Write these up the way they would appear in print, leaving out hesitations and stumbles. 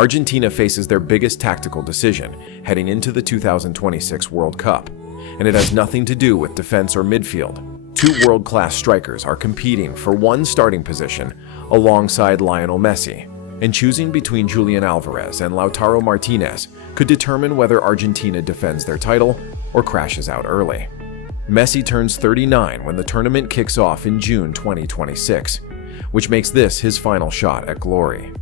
Argentina faces their biggest tactical decision heading into the 2026 World Cup, and it has nothing to do with defense or midfield. Two world-class strikers are competing for one starting position alongside Lionel Messi, and choosing between Julián Álvarez and Lautaro Martínez could determine whether Argentina defends their title or crashes out early. Messi turns 39 when the tournament kicks off in June 2026, which makes this his final shot at glory.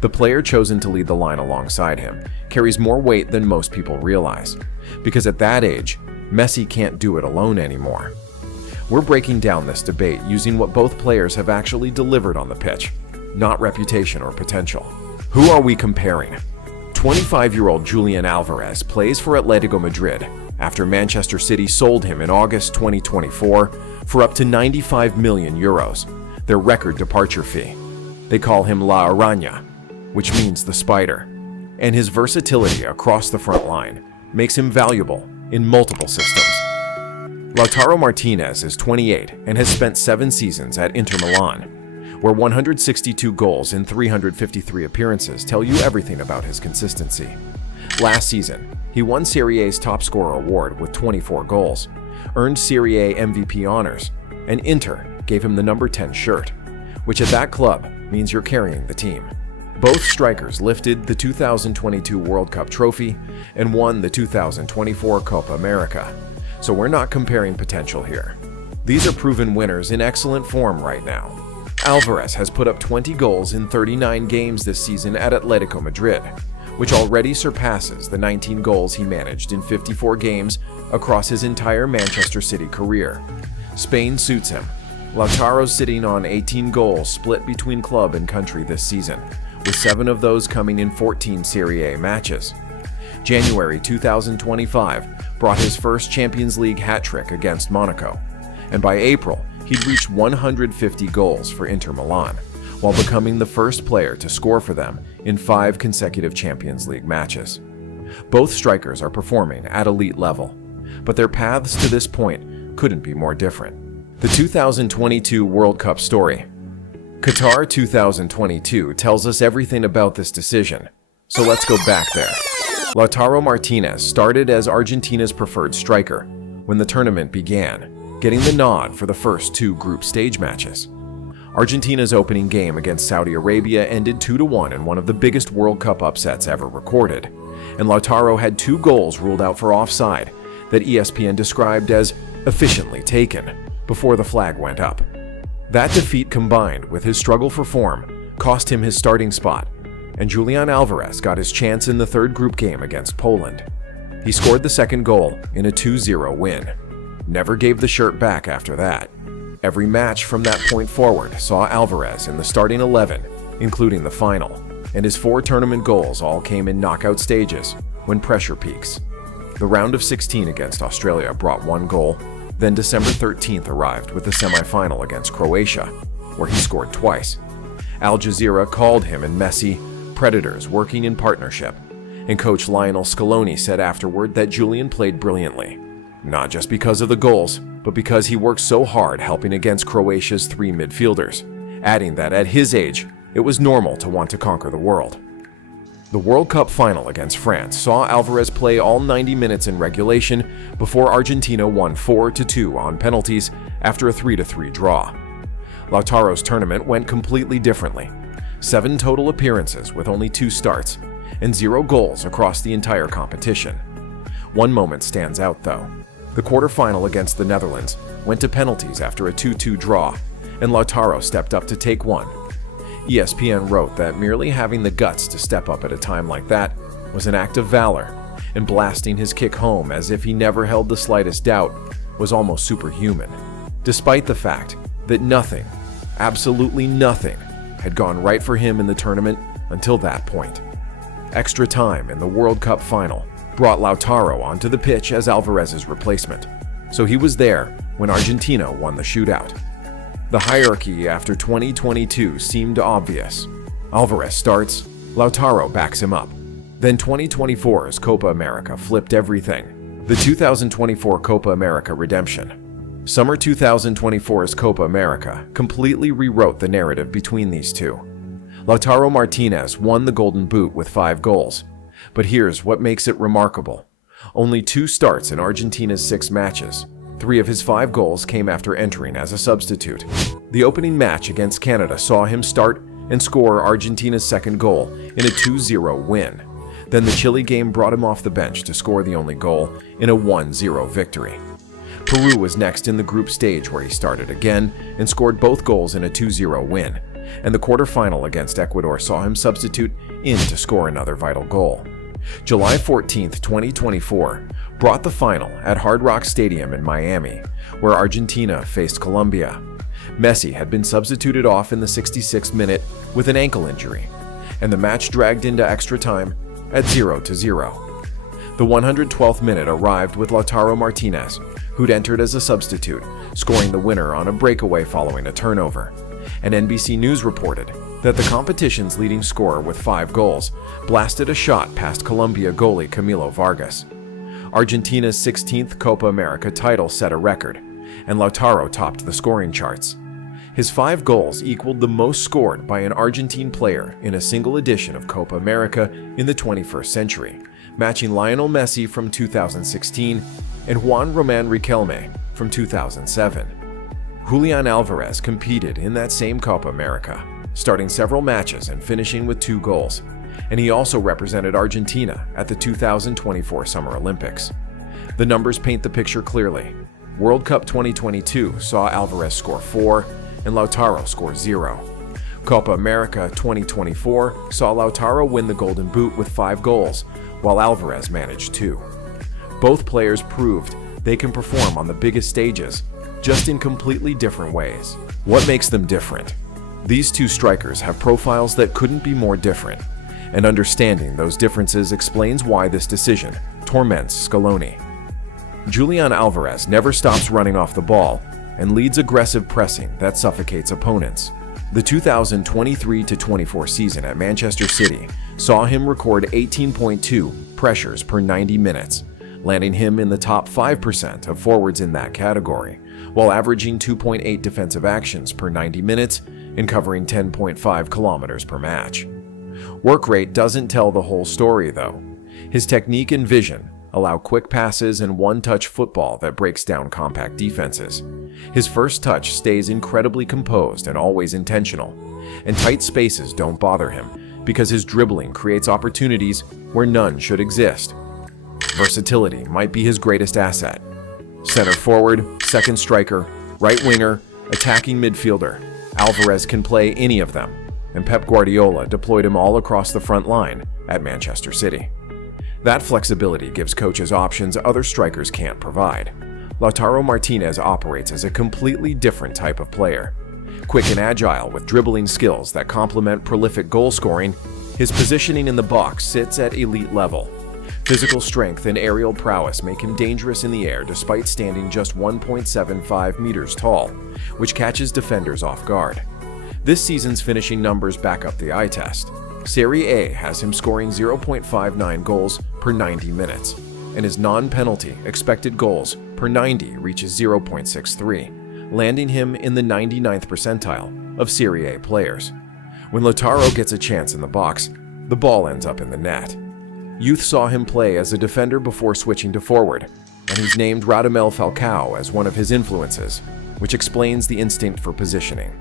The player chosen to lead the line alongside him carries more weight than most people realize, because at that age, Messi can't do it alone anymore. We're breaking down this debate using what both players have actually delivered on the pitch, not reputation or potential. Who are we comparing? 25-year-old Julián Álvarez plays for Atletico Madrid after Manchester City sold him in August 2024 for up to 95 million euros, their record departure fee. They call him La Araña, which means the spider, and his versatility across the front line makes him valuable in multiple systems. Lautaro Martínez is 28 and has spent 7 seasons at Inter Milan, where 162 goals in 353 appearances tell you everything about his consistency. Last season, he won Serie A's top scorer award with 24 goals, earned Serie A MVP honors, and Inter gave him the number 10 shirt, which at that club means you're carrying the team. Both strikers lifted the 2022 World Cup trophy and won the 2024 Copa America, so we're not comparing potential here. These are proven winners in excellent form right now. Álvarez has put up 20 goals in 39 games this season at Atletico Madrid, which already surpasses the 19 goals he managed in 54 games across his entire Manchester City career. Spain suits him. Lautaro's sitting on 18 goals split between club and country this season, with 7 of those coming in 14 Serie A matches. January 2025 brought his first Champions League hat-trick against Monaco, and by April, he'd reached 150 goals for Inter Milan, while becoming the first player to score for them in 5 consecutive Champions League matches. Both strikers are performing at elite level, but their paths to this point couldn't be more different. The 2022 World Cup story. Qatar 2022 tells us everything about this decision, so let's go back there. Lautaro Martínez started as Argentina's preferred striker when the tournament began, getting the nod for the first 2 group stage matches. Argentina's opening game against Saudi Arabia ended 2-1 in one of the biggest World Cup upsets ever recorded, and Lautaro had 2 goals ruled out for offside that ESPN described as efficiently taken before the flag went up. That defeat, combined with his struggle for form, cost him his starting spot, and Julián Álvarez got his chance in the 3rd group game against Poland. He scored the 2nd goal in a 2-0 win. Never gave the shirt back after that. Every match from that point forward saw Álvarez in the starting 11, including the final, and his 4 tournament goals all came in knockout stages when pressure peaks. The round of 16 against Australia brought 1 goal, then December 13th arrived with the semi-final against Croatia, where he scored twice. Al Jazeera called him and Messi predators working in partnership, and coach Lionel Scaloni said afterward that Julián played brilliantly, not just because of the goals, but because he worked so hard helping against Croatia's 3 midfielders, adding that at his age, it was normal to want to conquer the world. The World Cup final against France saw Álvarez play all 90 minutes in regulation before Argentina won 4-2 on penalties after a 3-3 draw. Lautaro's tournament went completely differently. 7 total appearances with only 2 starts, and 0 goals across the entire competition. One moment stands out though. The quarterfinal against the Netherlands went to penalties after a 2-2 draw, and Lautaro stepped up to take one. ESPN wrote that merely having the guts to step up at a time like that was an act of valor, and blasting his kick home as if he never held the slightest doubt was almost superhuman, despite the fact that nothing, absolutely nothing, had gone right for him in the tournament until that point. Extra time in the World Cup final brought Lautaro onto the pitch as Álvarez's replacement, so he was there when Argentina won the shootout. The hierarchy after 2022 seemed obvious. Álvarez starts, Lautaro backs him up. Then 2024's Copa America flipped everything. The 2024 Copa America redemption. Summer 2024's Copa America completely rewrote the narrative between these two. Lautaro Martínez won the Golden Boot with 5 goals. But here's what makes it remarkable. Only 2 starts in Argentina's 6 matches. 3 of his 5 goals came after entering as a substitute. The opening match against Canada saw him start and score Argentina's second goal in a 2-0 win. Then the Chile game brought him off the bench to score the only goal in a 1-0 victory. Peru was next in the group stage, where he started again and scored both goals in a 2-0 win. And the quarterfinal against Ecuador saw him substitute in to score another vital goal. July 14, 2024, brought the final at Hard Rock Stadium in Miami, where Argentina faced Colombia. Messi had been substituted off in the 66th minute with an ankle injury, and the match dragged into extra time at 0-0. The 112th minute arrived with Lautaro Martínez, who'd entered as a substitute, scoring the winner on a breakaway following a turnover. And NBC News reported that the competition's leading scorer with 5 goals blasted a shot past Colombia goalie Camilo Vargas. Argentina's 16th Copa America title set a record, and Lautaro topped the scoring charts. His 5 goals equaled the most scored by an Argentine player in a single edition of Copa America in the 21st century, matching Lionel Messi from 2016 and Juan Román Riquelme from 2007. Julián Álvarez competed in that same Copa America, starting several matches and finishing with 2 goals, and he also represented Argentina at the 2024 Summer Olympics. The numbers paint the picture clearly. World Cup 2022 saw Álvarez score 4 and Lautaro score 0. Copa America 2024 saw Lautaro win the Golden Boot with 5 goals, while Álvarez managed 2. Both players proved they can perform on the biggest stages, just in completely different ways. What makes them different? These 2 strikers have profiles that couldn't be more different, and understanding those differences explains why this decision torments Scaloni. Julián Álvarez never stops running off the ball and leads aggressive pressing that suffocates opponents. The 2023-24 season at Manchester City saw him record 18.2 pressures per 90 minutes, landing him in the top 5% of forwards in that category, while averaging 2.8 defensive actions per 90 minutes and covering 10.5 kilometers per match. Work rate doesn't tell the whole story, though. His technique and vision allow quick passes and one-touch football that breaks down compact defenses. His first touch stays incredibly composed and always intentional, and tight spaces don't bother him because his dribbling creates opportunities where none should exist. Versatility might be his greatest asset. Center forward, second striker, right winger, attacking midfielder, Álvarez can play any of them, and Pep Guardiola deployed him all across the front line at Manchester City. That flexibility gives coaches options other strikers can't provide. Lautaro Martínez operates as a completely different type of player. Quick and agile with dribbling skills that complement prolific goal scoring, his positioning in the box sits at elite level. Physical strength and aerial prowess make him dangerous in the air despite standing just 1.75 meters tall, which catches defenders off guard. This season's finishing numbers back up the eye test. Serie A has him scoring 0.59 goals per 90 minutes, and his non-penalty expected goals per 90 reaches 0.63, landing him in the 99th percentile of Serie A players. When Lautaro gets a chance in the box, the ball ends up in the net. Youth saw him play as a defender before switching to forward, and he's named Radamel Falcao as one of his influences, which explains the instinct for positioning.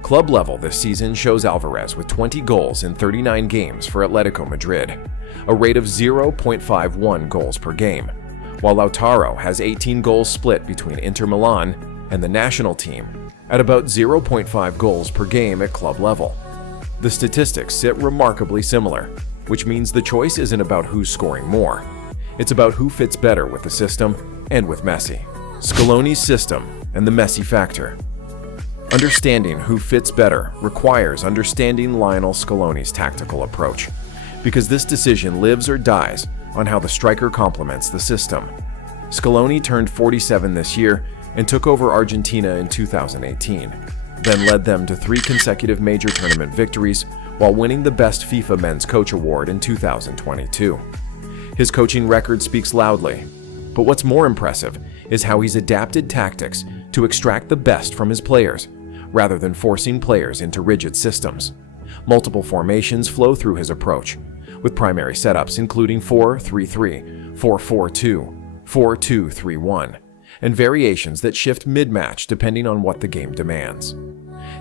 Club level this season shows Álvarez with 20 goals in 39 games for Atletico Madrid, a rate of 0.51 goals per game, while Lautaro has 18 goals split between Inter Milan and the national team at about 0.5 goals per game at club level. The statistics sit remarkably similar, which means the choice isn't about who's scoring more. It's about who fits better with the system and with Messi. Scaloni's system and the Messi factor. Understanding who fits better requires understanding Lionel Scaloni's tactical approach, because this decision lives or dies on how the striker complements the system. Scaloni turned 47 this year and took over Argentina in 2018, then led them to 3 consecutive major tournament victories while winning the Best FIFA Men's Coach Award in 2022. His coaching record speaks loudly, but what's more impressive is how he's adapted tactics to extract the best from his players, rather than forcing players into rigid systems. Multiple formations flow through his approach, with primary setups including 4-3-3, 4-4-2, 4-2-3-1, and variations that shift mid-match depending on what the game demands.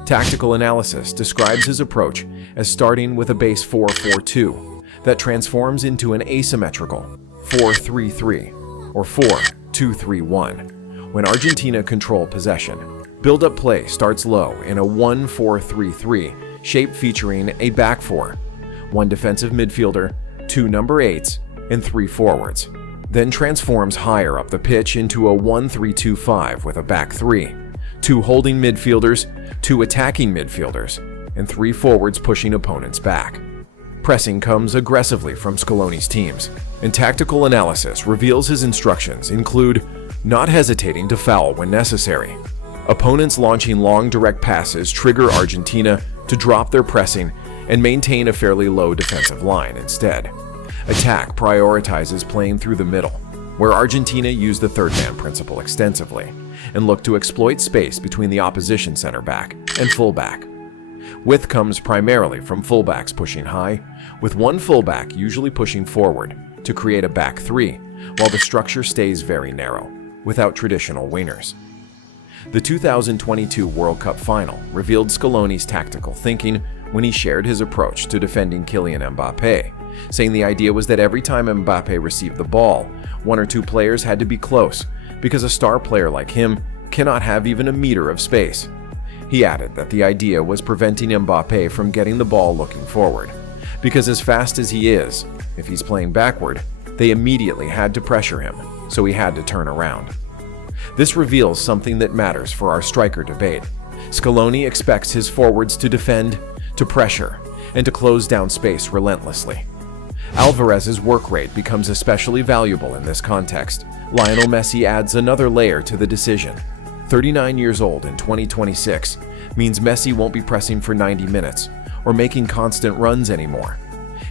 Tactical analysis describes his approach as starting with a base 4-4-2 that transforms into an asymmetrical 4-3-3 or 4-2-3-1 when Argentina control possession. Build-up play starts low in a 1-4-3-3 shape featuring a back four, one defensive midfielder, two number 8s, and three forwards, then transforms higher up the pitch into a 1-3-2-5 with a back three, two holding midfielders, two attacking midfielders, and three forwards pushing opponents back. Pressing comes aggressively from Scaloni's teams, and tactical analysis reveals his instructions include not hesitating to foul when necessary. Opponents launching long direct passes trigger Argentina to drop their pressing and maintain a fairly low defensive line instead. Attack prioritizes playing through the middle, where Argentina used the third man principle extensively and looked to exploit space between the opposition center back and fullback. Width comes primarily from fullbacks pushing high, with one fullback usually pushing forward to create a back three, while the structure stays very narrow, without traditional wingers. The 2022 World Cup final revealed Scaloni's tactical thinking when he shared his approach to defending Kylian Mbappé, saying the idea was that every time Mbappé received the ball, one or two players had to be close, because a star player like him cannot have even a meter of space. He added that the idea was preventing Mbappé from getting the ball looking forward, because as fast as he is, if he's playing backward, they immediately had to pressure him, so he had to turn around. This reveals something that matters for our striker debate. Scaloni expects his forwards to defend, to pressure, and to close down space relentlessly. Álvarez's work rate becomes especially valuable in this context. Lionel Messi adds another layer to the decision. 39 years old in 2026 means Messi won't be pressing for 90 minutes or making constant runs anymore.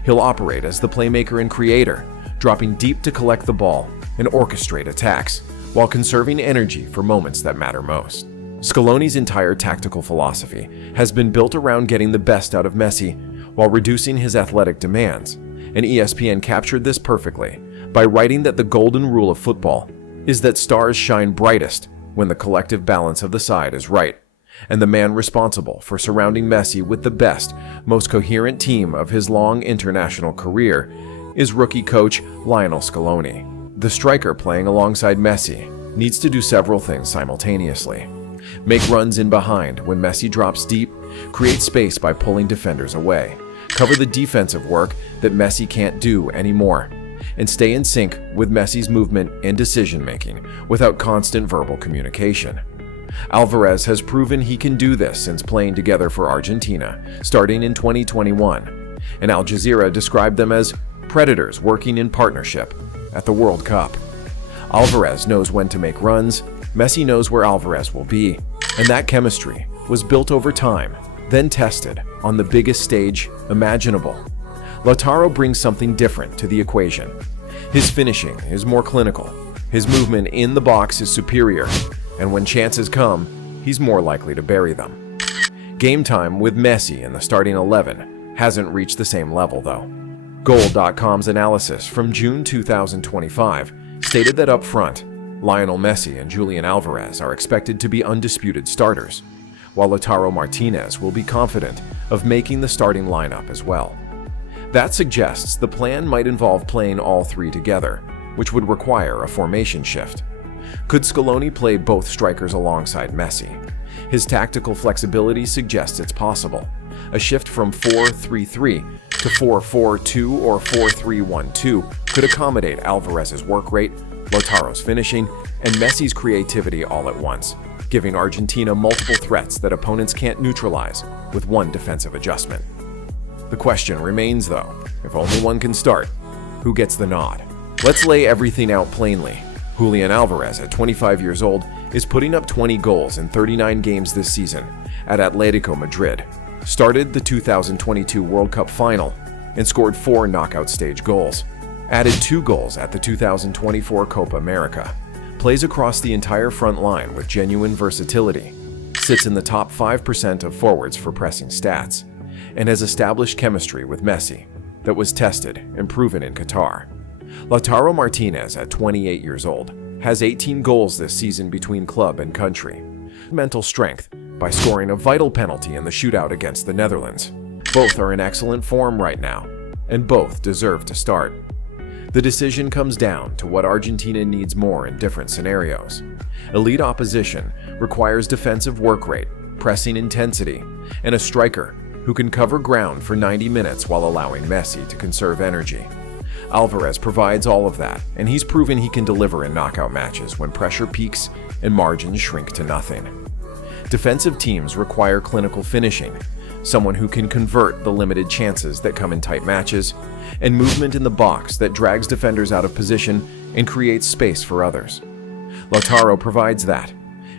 He'll operate as the playmaker and creator, dropping deep to collect the ball and orchestrate attacks, while conserving energy for moments that matter most. Scaloni's entire tactical philosophy has been built around getting the best out of Messi while reducing his athletic demands, and ESPN captured this perfectly by writing that the golden rule of football is that stars shine brightest when the collective balance of the side is right, and the man responsible for surrounding Messi with the best, most coherent team of his long international career is rookie coach Lionel Scaloni. The striker playing alongside Messi needs to do several things simultaneously. Make runs in behind when Messi drops deep, create space by pulling defenders away, cover the defensive work that Messi can't do anymore, and stay in sync with Messi's movement and decision-making without constant verbal communication. Álvarez has proven he can do this since playing together for Argentina, starting in 2021, and Al Jazeera described them as predators working in partnership at the World Cup. Álvarez knows when to make runs, Messi knows where Álvarez will be, and that chemistry was built over time, then tested on the biggest stage imaginable. Lautaro brings something different to the equation. His finishing is more clinical, his movement in the box is superior, and when chances come, he's more likely to bury them. Game time with Messi in the starting 11 hasn't reached the same level though. Goal.com's analysis from June 2025 stated that up front, Lionel Messi and Julián Álvarez are expected to be undisputed starters, while Lautaro Martínez will be confident of making the starting lineup as well. That suggests the plan might involve playing all three together, which would require a formation shift. Could Scaloni play both strikers alongside Messi? His tactical flexibility suggests it's possible. A shift from 4-3-3 to 4-4-2 or 4-3-1-2 could accommodate Álvarez's work rate, Lautaro's finishing, and Messi's creativity all at once, giving Argentina multiple threats that opponents can't neutralize with one defensive adjustment. The question remains though, if only one can start, who gets the nod? Let's lay everything out plainly. Julián Álvarez, at 25 years old, is putting up 20 goals in 39 games this season at Atletico Madrid, started the 2022 World Cup final, and scored 4 knockout stage goals, added 2 goals at the 2024 Copa America, plays across the entire front line with genuine versatility, sits in the top 5% of forwards for pressing stats, and has established chemistry with Messi that was tested and proven in Qatar. Lautaro Martínez, at 28 years old, has 18 goals this season between club and country. Mental strength by scoring a vital penalty in the shootout against the Netherlands. Both are in excellent form right now, and both deserve to start. The decision comes down to what Argentina needs more in different scenarios. Elite opposition requires defensive work rate, pressing intensity, and a striker who can cover ground for 90 minutes while allowing Messi to conserve energy. Álvarez provides all of that, and he's proven he can deliver in knockout matches when pressure peaks and margins shrink to nothing. Defensive teams require clinical finishing, someone who can convert the limited chances that come in tight matches, and movement in the box that drags defenders out of position and creates space for others. Lautaro provides that,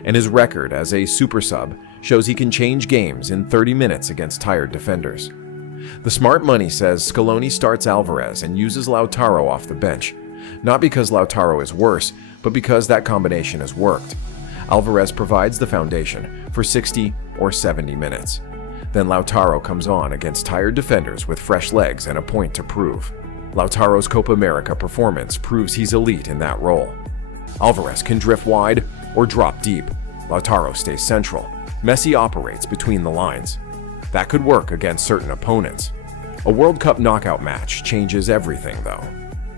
and his record as a super sub shows he can change games in 30 minutes against tired defenders. The smart money says Scaloni starts Álvarez and uses Lautaro off the bench, not because Lautaro is worse, but because that combination has worked. Álvarez provides the foundation for 60 or 70 minutes. Then Lautaro comes on against tired defenders with fresh legs and a point to prove. Lautaro's Copa America performance proves he's elite in that role. Álvarez can drift wide or drop deep. Lautaro stays central. Messi operates between the lines. That could work against certain opponents. A World Cup knockout match changes everything, though.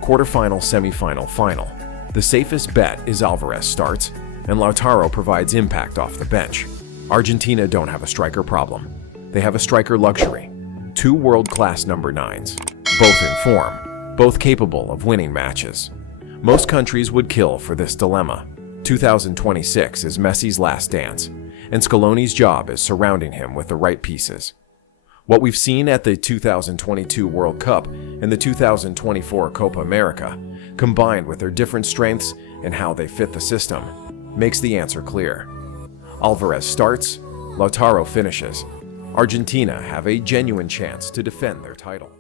Quarterfinal, semifinal, final. The safest bet is Álvarez starts, and Lautaro provides impact off the bench. Argentina don't have a striker problem. They have a striker luxury. 2 world-class number 9s, both in form, both capable of winning matches. Most countries would kill for this dilemma. 2026 is Messi's last dance, and Scaloni's job is surrounding him with the right pieces. What we've seen at the 2022 World Cup and the 2024 Copa America, combined with their different strengths and how they fit the system, makes the answer clear. Álvarez starts, Lautaro finishes. Argentina have a genuine chance to defend their title.